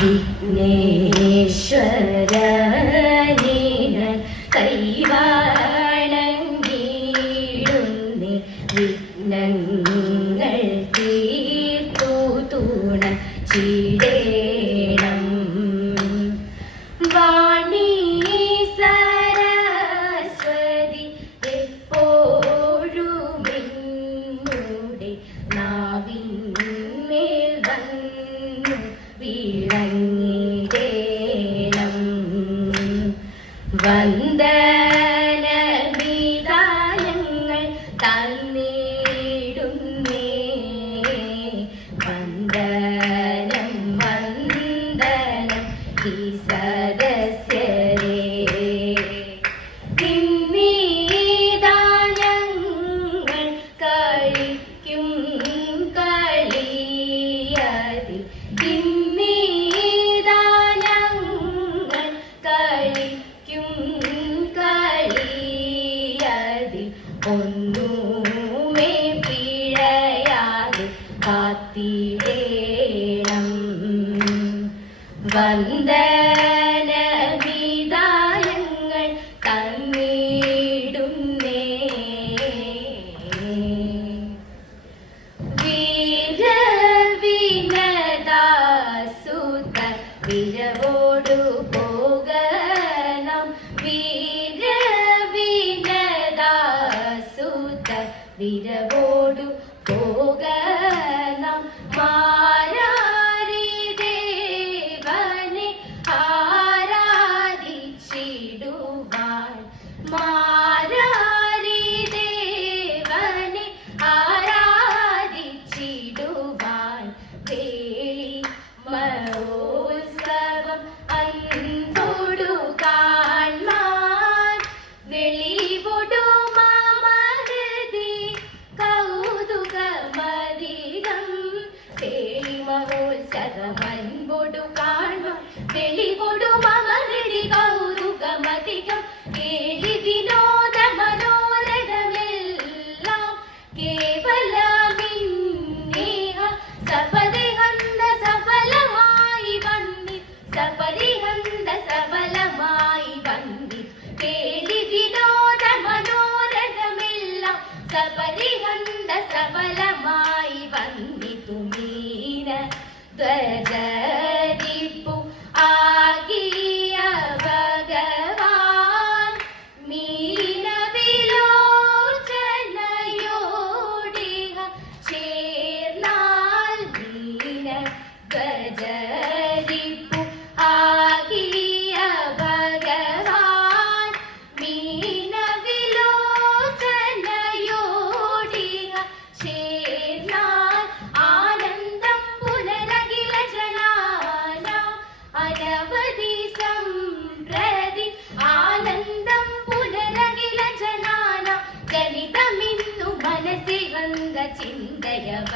വിഘ്നേശ്വരനീന തീർത്തു തൂണ ചിടേണം വന്ദനവിധാനങ്ങൾ തന്നിടുന്നേ. വന്ദനം വന്ദനം ഈ സദസ്യരേ. ഇന്നീതാനങ്ങൾ കളിക്കും കളിയതിൽ. ഇന്നീതാനങ്ങൾ കളിക്കും കളിയതിൽ ഒന്നുമേ പിഴയാതെ കാത്തിടേണം. വന്ദനവിധാനങ്ങൾ തന്നിടുന്നേ. വീരവിനദാസുത വിരവോടു പോകണം വിരവോടു കാൺമാൻ വെളിവൊടു മാമരുതി കൗതുകമധികം കേളി വിനോദ മനോരഥമെല്ലാം കേവലമിന്നേഹ സപരിഹന്ത സഫലമായി വന്നി സപരിഹന്ത സഫലമായി വന്നി കേളി വിനോദ മനോരഥമെല്ലാം സപരിഹന്ത സഫലമായി വന്നിതു മീന ധ്വജരിപ്പു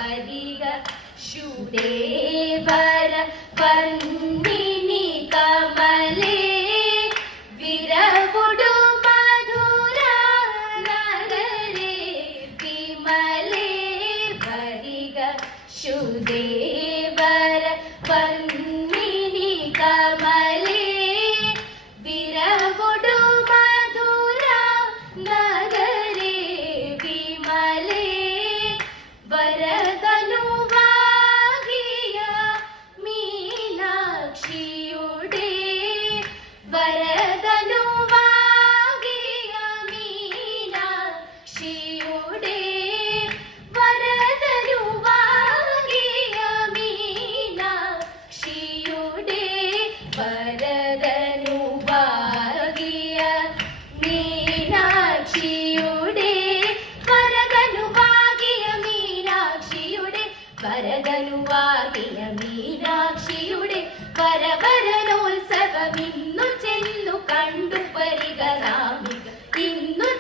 ശുദേവര ശൂദേവര പന്ന മീനാക്ഷിയുടെ വരകനുവാകിയ മീനാക്ഷിയുടെ വരകനുവാകിയ മീനാക്ഷിയുടെ വരവരനോത്സവം ഇന്നു ചെന്നു കണ്ടു വരിക നാമി ഇന്നു